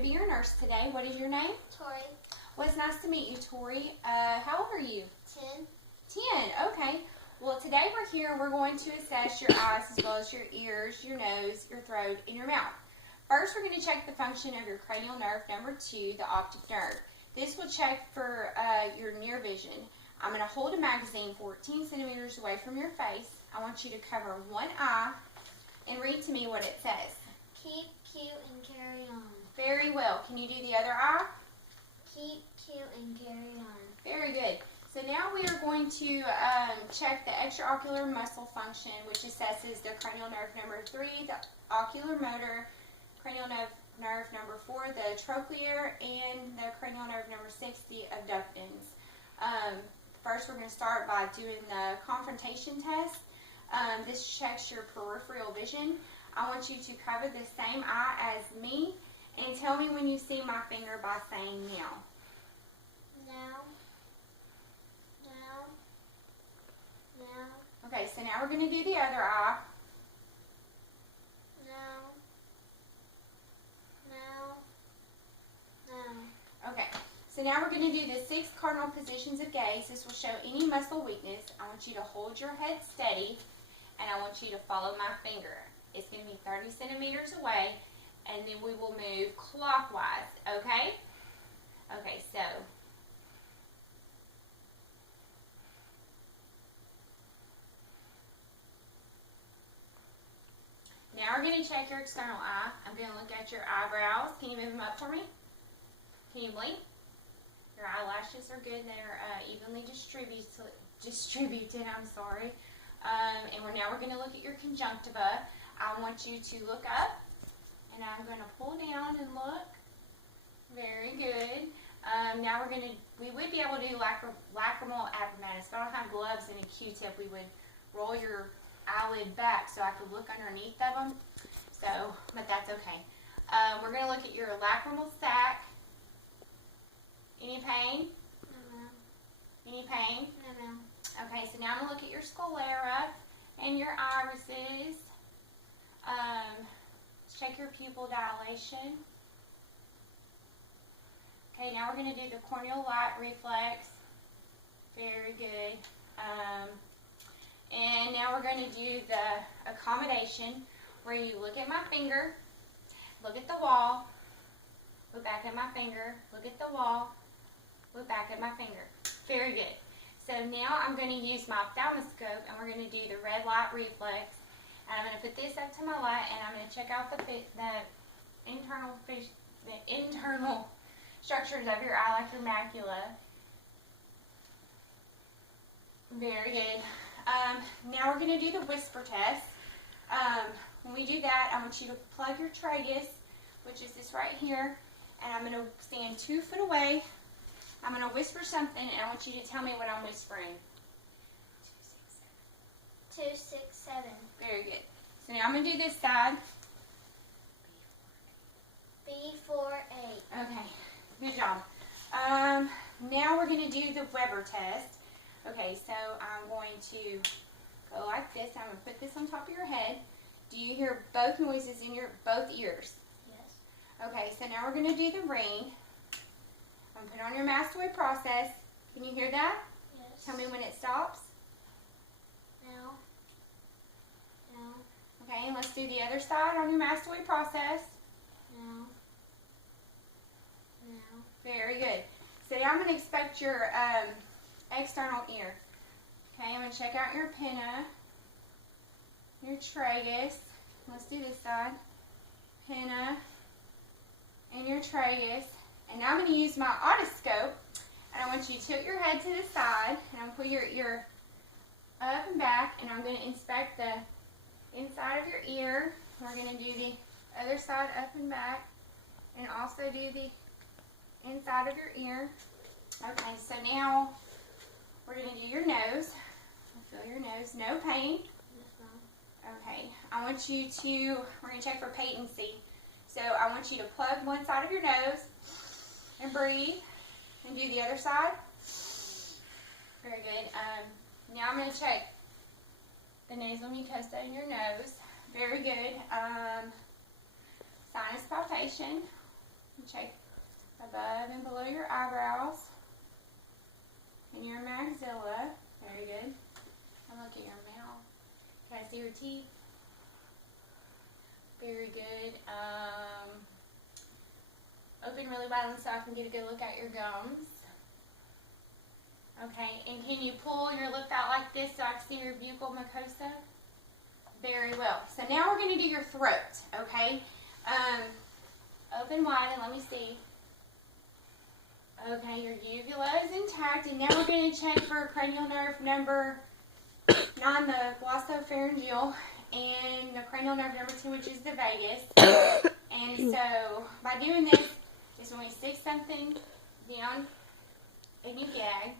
to be your nurse today. What is your name? Tori. Well, it's nice to meet you, Tori. How old are you? 10. 10, okay. Well, today we're here and we're going to assess your eyes as well as your ears, your nose, your throat, and your mouth. First, we're going to check the function of your cranial nerve number 2, the optic nerve. This will check for your near vision. I'm going to hold a magazine 14 centimeters away from your face. I want you to cover one eye and read to me what it says. Keep cute and carry on. Very well. Can you do the other eye? Keep cute and carry on. Very good. So now we are going to check the extraocular muscle function, which assesses the cranial nerve number 3, the ocular motor, cranial nerve number 4, the trochlear, and the cranial nerve number 6, the abducens. First, we're going to start by doing the confrontation test. This checks your peripheral vision. I want you to cover the same eye as me and tell me when you see my finger by saying now. Now. Now. Now. Okay, so now we're going to do the other eye. Now. Now. Now. Okay, so now we're going to do the 6 cardinal positions of gaze. This will show any muscle weakness. I want you to hold your head steady, and I want you to follow my finger. It's going to be 30 centimeters away, and then we will move clockwise, okay? Okay, so now we're going to check your external eye. I'm going to look at your eyebrows. Can you move them up for me? Can you blink? Your eyelashes are good. They're evenly distributed. I'm sorry. And now we're going to look at your conjunctiva. I want you to look up, and I'm going to pull down and look. Very good. Now we would be able to do lacrimal apomatus. If I don't have gloves and a Q-tip, we would roll your eyelid back so I could look underneath of them. So, but that's okay. We're going to look at your lacrimal sac. Any pain? No. Any pain? No. Okay, so now I'm going to look at your sclera and your irises. Check your pupil dilation. Okay, now we're going to do the corneal light reflex. Very good. And now we're going to do the accommodation, where you look at my finger, look at the wall, look back at my finger, look at the wall, look back at my finger. Very good. So now I'm going to use my ophthalmoscope, and we're going to do the red light reflex. And I'm going to put this up to my light, and I'm going to check out the internal structures of your eye, like your macula. Very good. Now we're going to do the whisper test. When we do that, I want you to plug your tragus, which is this right here, and I'm going to stand 2 foot away. I'm going to whisper something, and I want you to tell me what I'm whispering. 2, 6, 7. Very good. So now I'm going to do this side. B, 4, 8. Okay, good job. Now we're going to do the Weber test. Okay, so I'm going to go like this. I'm going to put this on top of your head. Do you hear both noises in your both ears? Yes. Okay, so now we're going to do the ring. I'm going to put on your mastoid process. Can you hear that? Yes. Tell me when it stops. Now. Now. Okay, and let's do the other side on your mastoid process. Now. Now. Very good. So now I'm going to inspect your external ear. Okay, I'm going to check out your pinna, your tragus. Let's do this side. Pinna and your tragus. And now I'm going to use my otoscope, and I want you to tilt your head to the side, and I'm going to put your ear up and back, and I'm going to inspect the inside of your ear. We're going to do the other side up and back, and also do the inside of your ear. Okay, so now we're going to do your nose. Feel your nose. No pain. Yes, Mom. Okay, I want you to, we're going to check for patency. So I want you to plug one side of your nose and breathe, and do the other side. Very good. Now I'm going to check the nasal mucosa in your nose. Very good. Sinus palpation. Check above and below your eyebrows and your maxilla. Very good. And look at your mouth. Can I see your teeth? Very good. Open really wide so I can get a good look at your gums. Okay, and can you pull your lip out like this so I can see your buccal mucosa? Very well. So now we're going to do your throat, okay? Open wide and let me see. Okay, your uvula is intact, and now we're going to check for cranial nerve number 9, the glossopharyngeal, and the cranial nerve number 2, which is the vagus. And so, by doing this, is when we stick something down and you gag.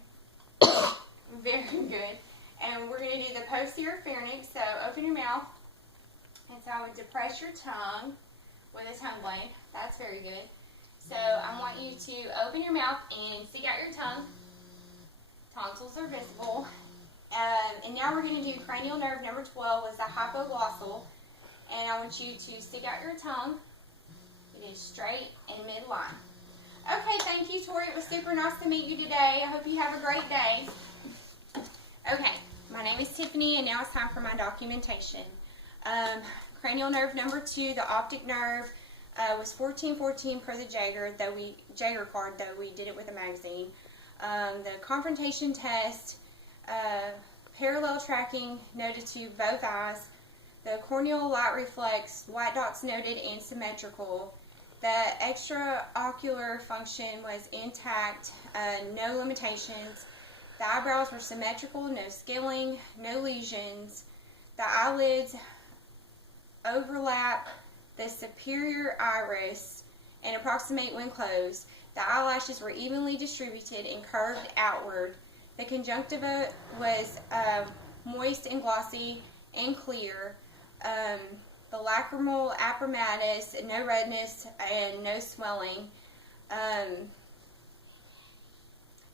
Very good. And we're going to do the posterior pharynx, so open your mouth. And so I would depress your tongue with a tongue blade. That's very good. So I want you to open your mouth and stick out your tongue. Tonsils are visible. And now we're going to do cranial nerve number 12, was the hypoglossal. And I want you to stick out your tongue. It is straight and midline. Okay, thank you, Tori. It was super nice to meet you today. I hope you have a great day. Okay, my name is Tiffany, and now it's time for my documentation. Cranial nerve number 2, the optic nerve, was 1414 per the Jaeger card, though we did it with a magazine. The confrontation test, parallel tracking noted to both eyes. The corneal light reflex, white dots noted and symmetrical. The extraocular function was intact, no limitations. The eyebrows were symmetrical, no scaling, no lesions. The eyelids overlap the superior iris and approximate when closed. The eyelashes were evenly distributed and curved outward. The conjunctiva was moist and glossy and clear. The lacrimal appomatous, no redness and no swelling.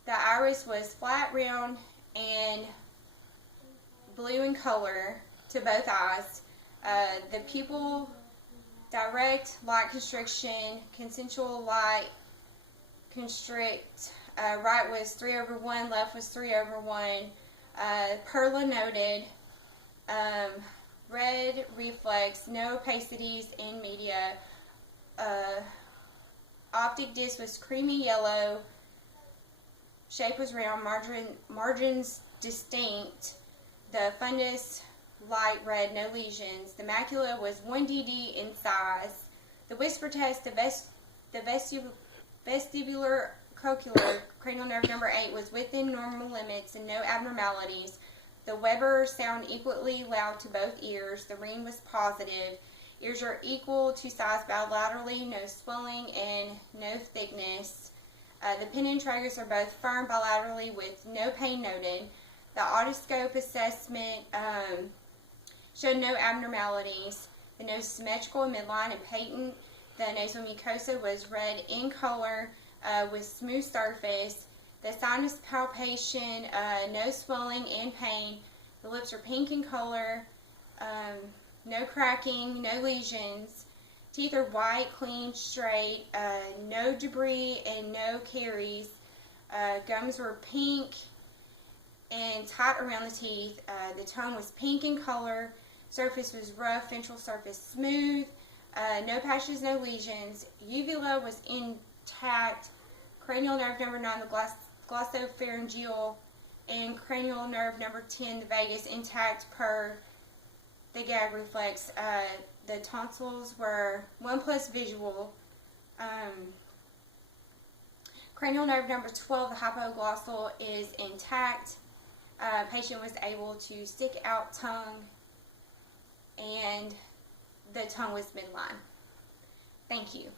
The iris was flat, round, and blue in color to both eyes. The pupil, direct light constriction, consensual light constrict. Right was 3/1, left was 3/1. Perla noted. Red reflex, no opacities in media. Optic disc was creamy yellow. Shape was round, margins distinct. The fundus light red, no lesions. The macula was 1 dd in size. The whisper test, the vestibular cochlear cranial nerve number 8 was within normal limits and no abnormalities. The Weber sound equally loud to both ears. The ring was positive. Ears are equal to size bilaterally, no swelling and no thickness. The pin and tragus are both firm bilaterally with no pain noted. The otoscope assessment showed no abnormalities. The nose symmetrical, midline, and patent. The nasal mucosa was red in color with smooth surface. The sinus palpation, no swelling and pain. The lips are pink in color, no cracking, no lesions. Teeth are white, clean, straight, no debris and no caries. Gums were pink and tight around the teeth. The tongue was pink in color. Surface was rough, ventral surface smooth. No patches, no lesions. Uvula was intact. Cranial nerve number 9, the glossopharyngeal, and cranial nerve number 10, the vagus, intact per the gag reflex. The tonsils were 1+ visual. Cranial nerve number 12, the hypoglossal, is intact. Patient was able to stick out tongue, and the tongue was midline. Thank you.